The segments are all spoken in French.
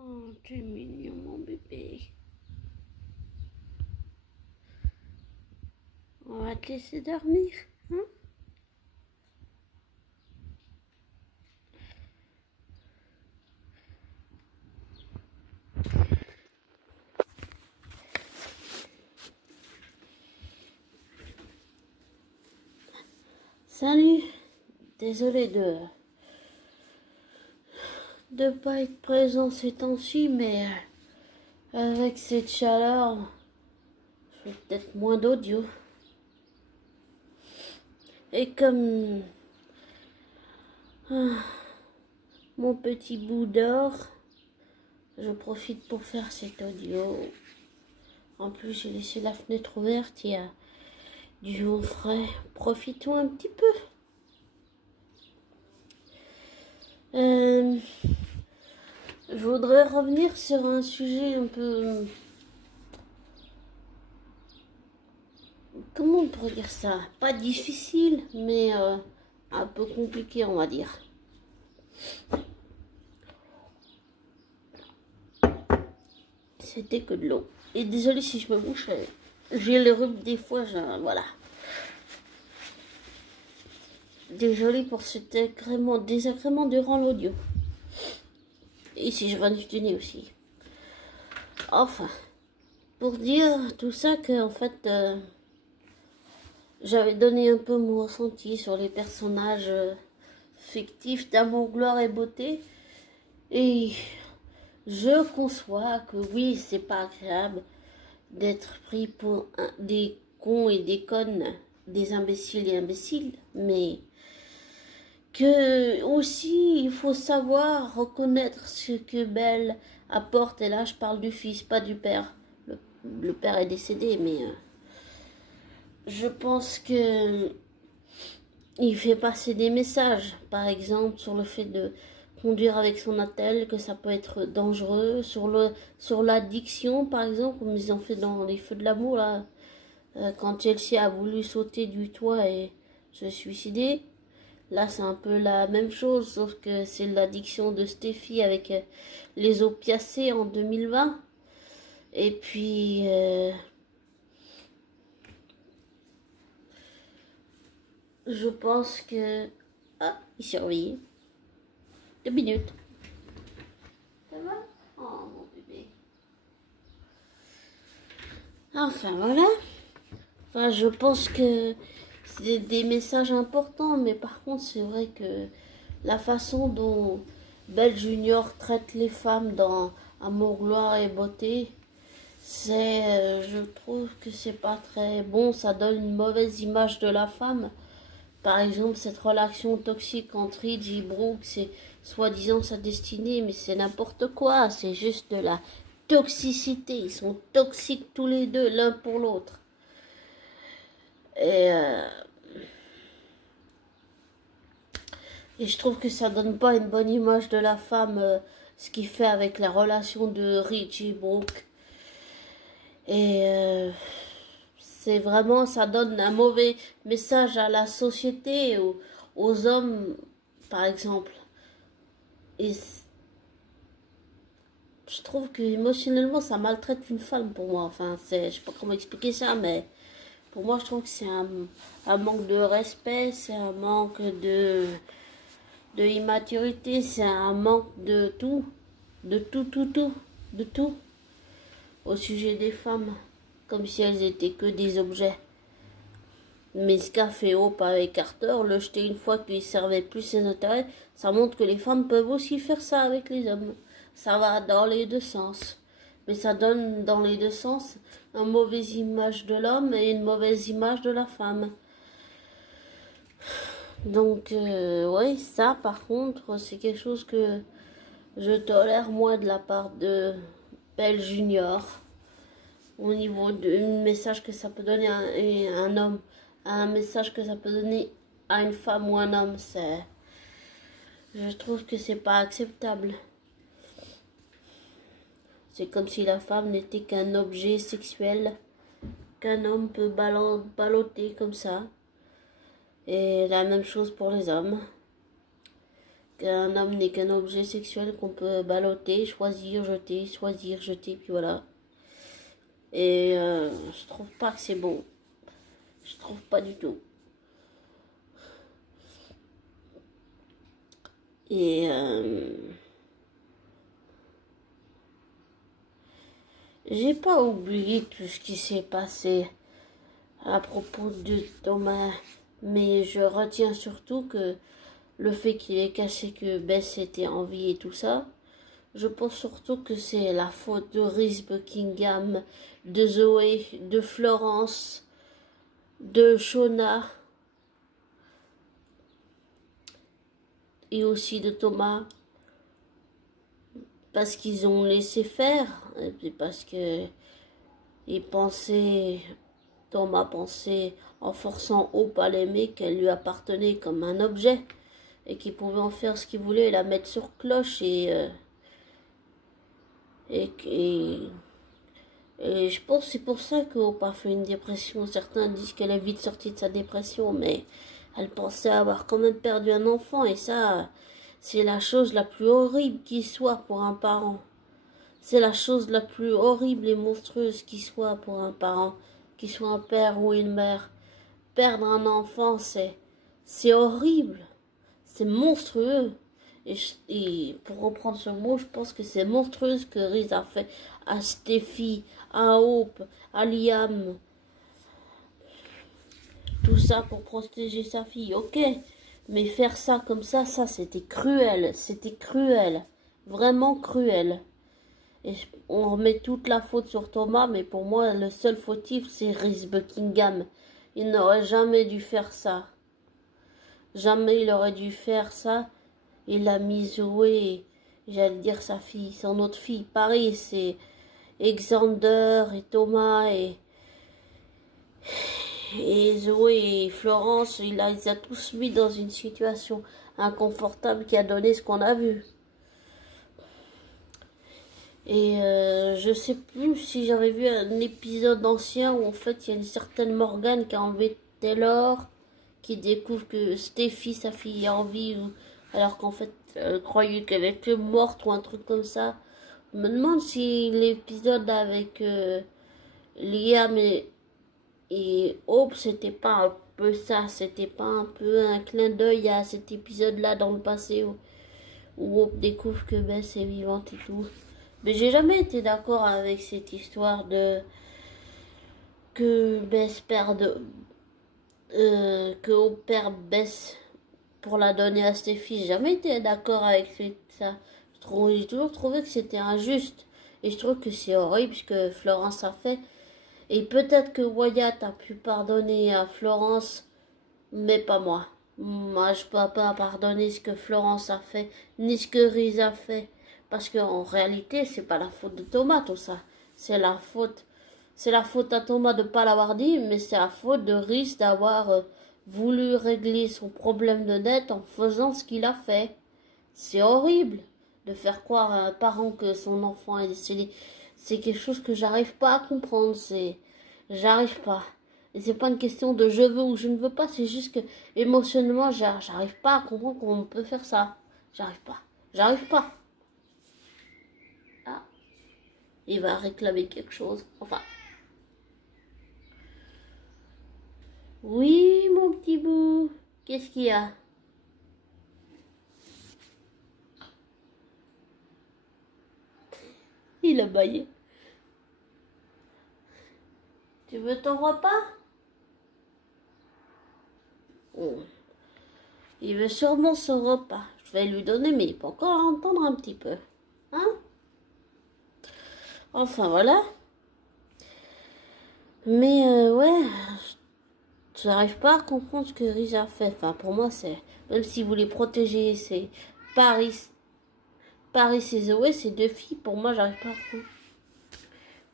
Oh, tu es mignon, mon bébé. On va te laisser dormir, hein? Salut. Désolée de pas être présent ces temps-ci, mais avec cette chaleur, je fais peut-être moins d'audio. Et comme mon petit bout d'or, je profite pour faire cet audio. En plus, j'ai laissé la fenêtre ouverte, il y a du vent frais. Profitons un petit peu. Je voudrais revenir sur un sujet un peu... Comment on pourrait dire ça? Pas difficile, mais un peu compliqué, on va dire. C'était que de l'eau. Et désolé si je me bouche, j'ai le rhume des fois, voilà. Désolé pour cet désagrément durant l'audio. Et si je renifle du nez aussi. Enfin, pour dire tout ça que en fait, j'avais donné un peu mon ressenti sur les personnages fictifs d'amour, gloire et beauté. Et je conçois que oui, c'est pas agréable d'être pris pour des cons et des connes, des imbéciles et imbéciles, mais que aussi il faut savoir reconnaître ce que Belle apporte. Et là, je parle du fils, pas du père. Le père est décédé, mais je pense que il fait passer des messages, par exemple sur le fait de conduire avec son attel, que ça peut être dangereux, sur l'addiction, par exemple, comme ils ont fait dans Les Feux de l'amour, là, quand Chelsea a voulu sauter du toit et se suicider. Là, c'est un peu la même chose, sauf que c'est l'addiction de Steffi avec les opiacés en 2020. Et puis, je pense que... Ah, il s'est réveillé. 2 minutes. Ça va? Oh, mon bébé. Enfin, voilà. Enfin, je pense que c'est des messages importants, mais par contre, c'est vrai que la façon dont Belle Junior traite les femmes dans Amour, gloire et beauté, je trouve que c'est pas très bon. Ça donne une mauvaise image de la femme. Par exemple, cette relation toxique entre Ridge et Brooke, c'est soi-disant sa destinée, mais c'est n'importe quoi. C'est juste de la toxicité. Ils sont toxiques tous les deux, l'un pour l'autre. Et, et je trouve que ça donne pas une bonne image de la femme, ce qu'il fait avec la relation de Ridge et Brooke. Et c'est vraiment, ça donne un mauvais message à la société, aux hommes, par exemple. Et je trouve que émotionnellement, ça maltraite une femme pour moi. Enfin, je sais pas comment expliquer ça, mais pour moi, je trouve que c'est un manque de respect, c'est un manque de immaturité, c'est un manque de tout, de tout, au sujet des femmes, comme si elles étaient que des objets. Mais ce qu'a fait Hope avec Carter, le jeter une fois qu'il servait plus ses intérêts, ça montre que les femmes peuvent aussi faire ça avec les hommes. Ça va dans les deux sens. Mais ça donne dans les deux sens une mauvaise image de l'homme et une mauvaise image de la femme. Donc, oui, ça par contre, c'est quelque chose que je tolère moins de la part de Belle Junior. Au niveau du message que ça peut donner à un homme, un message que ça peut donner à une femme ou un homme, je trouve que c'est pas acceptable. C'est comme si la femme n'était qu'un objet sexuel, qu'un homme peut balloter comme ça. Et la même chose pour les hommes. qu'un homme n'est qu'un objet sexuel qu'on peut balloter, choisir, jeter, puis voilà. Et je trouve pas que c'est bon. Je trouve pas du tout. Et j'ai pas oublié tout ce qui s'est passé à propos de Thomas, mais je retiens surtout que le fait qu'il ait caché que Bess était en vie et tout ça, je pense surtout que c'est la faute de Reese Buckingham, de Zoé, de Florence, de Shona et aussi de Thomas, parce qu'ils ont laissé faire, et puis parce que Thomas pensait en forçant Hope à l'aimer qu'elle lui appartenait comme un objet et qu'il pouvait en faire ce qu'il voulait, la mettre sur cloche et je pense que c'est pour ça que Hope a fait une dépression. Certains disent qu'elle est vite sortie de sa dépression, mais elle pensait avoir quand même perdu un enfant et ça, c'est la chose la plus horrible qui soit pour un parent. C'est la chose la plus horrible et monstrueuse qui soit pour un parent, qu'il soit un père ou une mère. Perdre un enfant, c'est horrible, c'est monstrueux. Et pour reprendre ce mot, je pense que c'est monstrueux ce que Reese a fait à Steffi, à Hope, à Liam. Tout ça pour protéger sa fille, ok. Mais faire ça comme ça c'était cruel, vraiment cruel. Et on remet toute la faute sur Thomas, mais pour moi, le seul fautif, c'est Reese Buckingham. Il n'aurait jamais dû faire ça. Jamais il aurait dû faire ça. Il a mis Zoé, j'allais dire sa fille, son autre fille. Pareil, c'est Xander et Thomas et Zoé et Florence. Il les a tous mis dans une situation inconfortable qui a donné ce qu'on a vu. Et je sais plus si j'avais vu un épisode ancien où en fait il y a une certaine Morgane qui a enlevé Taylor, qui découvre que Steffi, sa fille, est en vie, alors qu'en fait elle croyait qu'elle était morte ou un truc comme ça. Je me demande si l'épisode avec Liam et Hope, c'était pas un peu ça, c'était pas un peu un clin d'œil à cet épisode-là dans le passé où Hope découvre que Bess est vivante et tout. Mais j'ai jamais été d'accord avec cette histoire de que Bess perde que Hope perd Bess pour la donner à Steffi. J'ai jamais été d'accord avec ça. J'ai toujours trouvé que c'était injuste. Et je trouve que c'est horrible ce que Florence a fait. Et peut-être que Wyatt a pu pardonner à Florence, mais pas moi. Moi, je peux pas pardonner ce que Florence a fait, ni ce que Reese a fait. Parce qu'en réalité, c'est pas la faute de Thomas, tout ça. C'est la faute à Thomas de ne pas l'avoir dit, mais c'est la faute de Reese d'avoir voulu régler son problème de dette en faisant ce qu'il a fait. C'est horrible de faire croire à un parent que son enfant est décédé. C'est quelque chose que j'arrive pas à comprendre. J'arrive pas. Et c'est pas une question de je veux ou je ne veux pas. C'est juste que émotionnellement, j'arrive pas à comprendre qu'on peut faire ça. J'arrive pas. J'arrive pas. Ah, il va réclamer quelque chose. Enfin. Oui, mon petit bout. Qu'est-ce qu'il y a? Il a baillé. Tu veux ton repas? Oh. Il veut sûrement son repas. Je vais lui donner, mais il peut encore entendre un petit peu. Hein? Enfin, voilà. Mais ouais, je n'arrive pas à comprendre ce que Reese a fait. Enfin, pour moi, c'est... Même s'il voulait protéger ses Paris et Zoé, ces deux filles, pour moi, j'arrive pas à comprendre.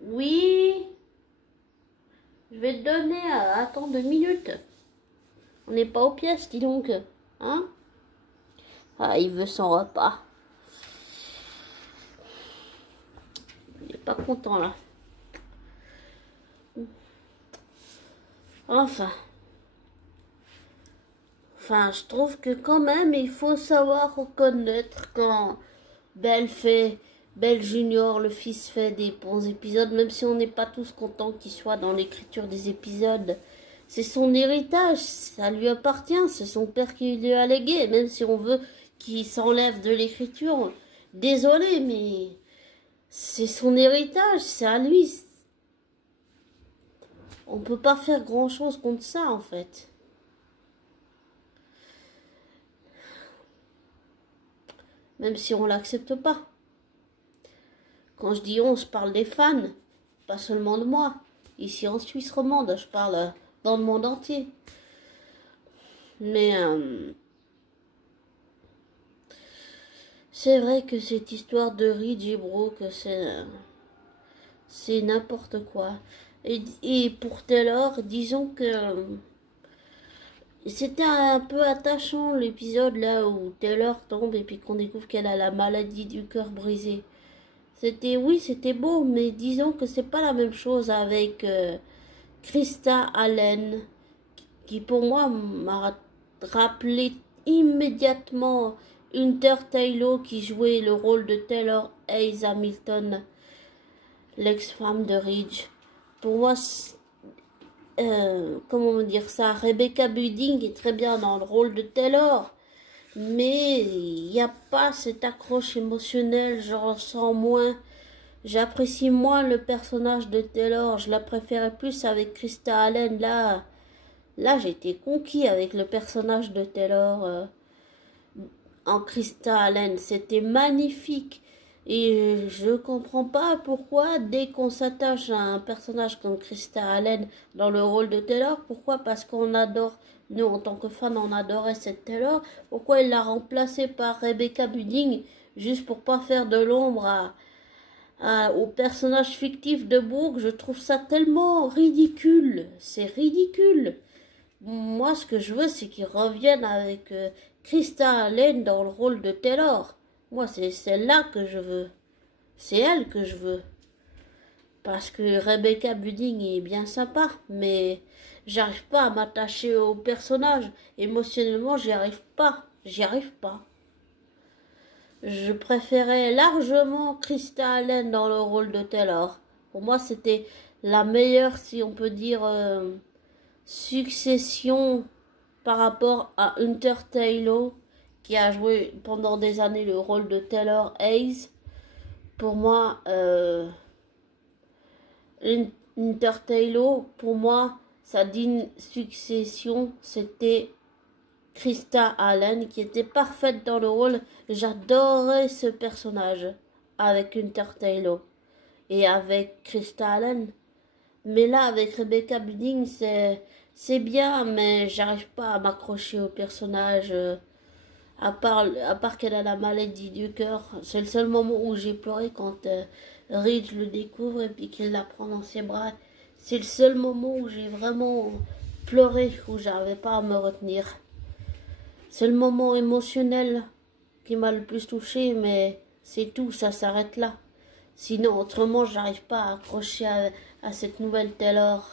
Oui, je vais te donner... attends 2 minutes. On n'est pas aux pièces, dis donc. Hein? Ah, il veut son repas. Il est pas content, là. Enfin. enfin, je trouve que quand même, il faut savoir reconnaître quand Belle Junior, le fils, fait des bons épisodes, même si on n'est pas tous contents qu'il soit dans l'écriture des épisodes. C'est son héritage, ça lui appartient, c'est son père qui lui a légué, même si on veut qu'il s'enlève de l'écriture. Désolé, mais c'est son héritage, c'est à lui. On peut pas faire grand-chose contre ça, en fait. Même si on l'accepte pas. Quand je dis on, je parle des fans, pas seulement de moi. Ici en Suisse romande, je parle dans le monde entier. Mais c'est vrai que cette histoire de Ridge et Brooke, c'est n'importe quoi. Et pour Taylor, disons que c'était un peu attachant l'épisode là où Taylor tombe et puis qu'on découvre qu'elle a la maladie du cœur brisé. Oui, c'était beau, mais disons que c'est pas la même chose avec Krista Allen, qui pour moi m'a rappelé immédiatement Hunter Taylor qui jouait le rôle de Taylor Hayes Hamilton, l'ex-femme de Ridge. Pour moi, comment dire ça, Rebecca Budding est très bien dans le rôle de Taylor, mais il n'y a pas cette accroche émotionnelle, je ressens moins. J'apprécie moins le personnage de Taylor, je la préférais plus avec Krista Allen. Là j'étais conquis avec le personnage de Taylor en Krista Allen. C'était magnifique. Et je comprends pas pourquoi, dès qu'on s'attache à un personnage comme Krista Allen dans le rôle de Taylor, pourquoi? Parce qu'on adore, nous en tant que fans, on adorait cette Taylor, pourquoi il l'a remplacée par Rebecca Budding, juste pour pas faire de l'ombre au personnage fictif de Brooke? Je trouve ça tellement ridicule. C'est ridicule. Moi, ce que je veux, c'est qu'ils reviennent avec Krista Allen dans le rôle de Taylor. Moi, c'est celle-là que je veux. C'est elle que je veux. Parce que Rebecca Budding est bien sympa, mais j'arrive pas à m'attacher au personnage. Émotionnellement, j'y arrive pas. J'y arrive pas. Je préférais largement Krista Allen dans le rôle de Taylor. Pour moi, c'était la meilleure, si on peut dire, succession par rapport à Hunter Taylor, qui a joué pendant des années le rôle de Taylor Hayes. Pour moi, Hunter Taylor, pour moi, sa digne succession, c'était Krista Allen, qui était parfaite dans le rôle. J'adorais ce personnage avec Hunter Taylor et avec Krista Allen. Mais là, avec Rebecca Budding, c'est bien, mais j'arrive pas à m'accrocher au personnage. À part qu'elle a la maladie du cœur. C'est le seul moment où j'ai pleuré quand Ridge le découvre et puis qu'il la prend dans ses bras. C'est le seul moment où j'ai vraiment pleuré, où j'arrivais pas à me retenir. C'est le moment émotionnel qui m'a le plus touché, mais c'est tout, ça s'arrête là. Sinon, autrement, j'arrive pas à accrocher à cette nouvelle Taylor.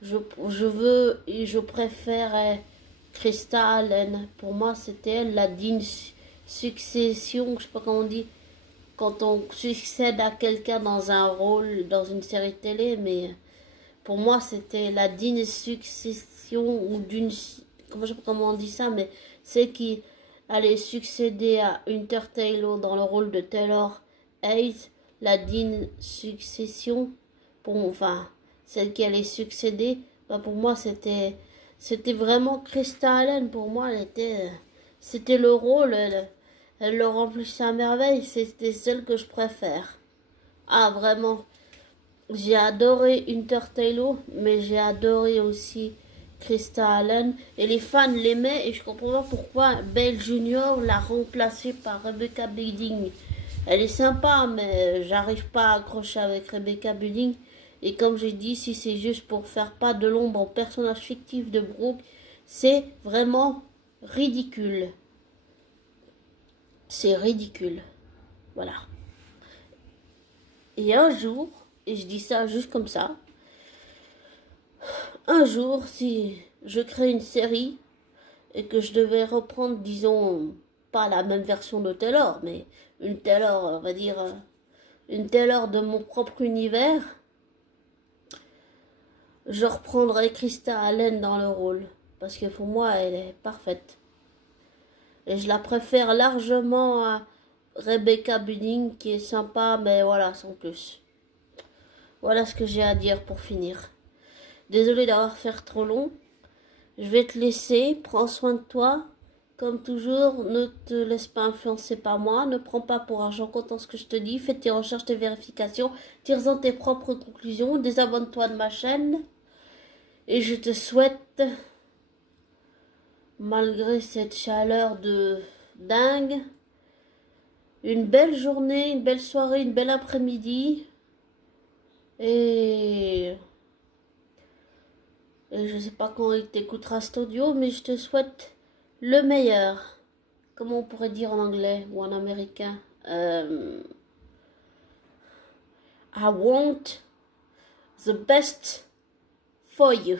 Je veux et je préfère Krista Allen. Pour moi, c'était elle la digne succession, je sais pas comment on dit, quand on succède à quelqu'un dans un rôle, dans une série télé, mais pour moi, c'était la digne succession ou d'une, je sais pas comment on dit ça, mais c'est qui allait succéder à Hunter Taylor dans le rôle de Taylor Hayes, la digne succession, enfin, celle qui allait succéder, pour moi, c'était vraiment Krista Allen. Pour moi, c'était le rôle, elle le remplissait à merveille, c'était celle que je préfère. Ah, vraiment, j'ai adoré Hunter Taylor, mais j'ai adoré aussi Krista Allen, et les fans l'aimaient, et je comprends pas pourquoi Belle Junior l'a remplacée par Rebecca Budding. Elle est sympa, mais j'arrive pas à accrocher avec Rebecca Budding. Et comme j'ai dit, si c'est juste pour faire pas de l'ombre au personnage fictif de Brooke, c'est vraiment ridicule. C'est ridicule. Voilà. Et un jour, et je dis ça juste comme ça, un jour, si je crée une série, et que je devais reprendre, disons, pas la même version de Taylor, mais une Taylor, on va dire, une Taylor de mon propre univers, je reprendrai Krista Allen dans le rôle. Parce que pour moi, elle est parfaite. Et je la préfère largement à Rebecca Budig, qui est sympa, mais voilà, sans plus. Voilà ce que j'ai à dire pour finir. Désolée d'avoir fait trop long. Je vais te laisser. Prends soin de toi. Comme toujours, ne te laisse pas influencer par moi. Ne prends pas pour argent comptant ce que je te dis. Fais tes recherches, tes vérifications. Tire-en tes propres conclusions. Désabonne-toi de ma chaîne. Et je te souhaite, malgré cette chaleur de dingue, une belle journée, une belle soirée, une belle après-midi. Et je sais pas quand il t'écoutera cet audio, mais je te souhaite le meilleur. Comment on pourrait dire en anglais ou en américain? I want the best for you.